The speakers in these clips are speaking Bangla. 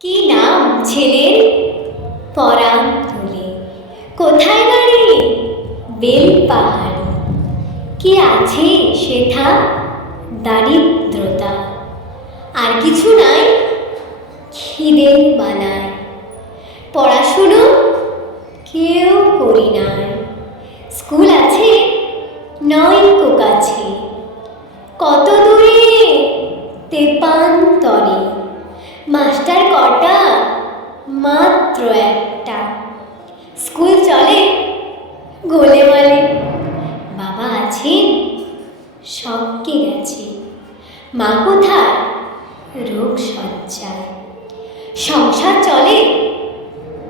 কি নাম ছেলের? পরাণ তুলে। কোথায় বাড়ি? বেলপাহাড়ি। কি আছে সেথা? দারিদ্রতা। আর কিছু নাই? খিদের বালায়। পড়াশুনো কেউ করি নাই। স্কুল আছে নয়কো কাছে। কত দূরে? তেপান্তরে। মাস্টার কটা? মাত্র একটা। স্কুল চলে গোলেমালে। বাবা আছেন? সবকে গেছে। মা কোথায়? রোগ শয্যায়। সংসার চলে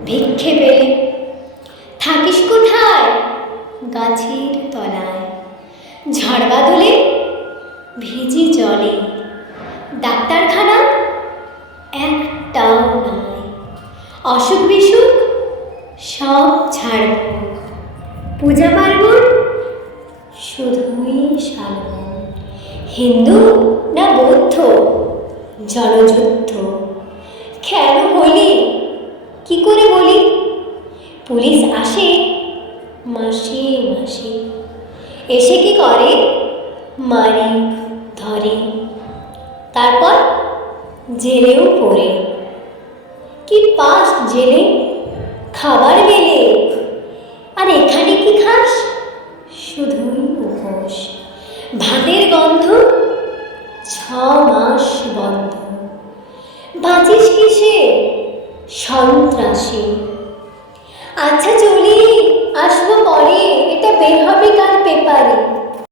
ভিক্ষে পেলে। থাকিস কোথায়? গাছের তলায়। ঝড় বাদলে ভিজে জলে। ডাক্তারখানা একটাও নাই। অসুখ বিসুখ সব ছাড়ব। পূজা পার্বণ শুধুই সারবন। হিন্দু না বৌদ্ধ? জনযুদ্ধ। কেন হলি? কি করে বলি? পুলিশ আসে মাসে মাসে। এসে কি করে? মারে ধরে। তারপর জেলেও পড়ে। কি পাস জেলে? খাবার বেলে। আর এখানে কি খাস? শুধুই উপোস। ভাতের গন্ধ 6 মাস বন্ধ। বাঁচিস কিসে? সন্ত্রাসে। আচ্ছা চলি, আসবো পরে। এটা বের হবে কাল পেপারে।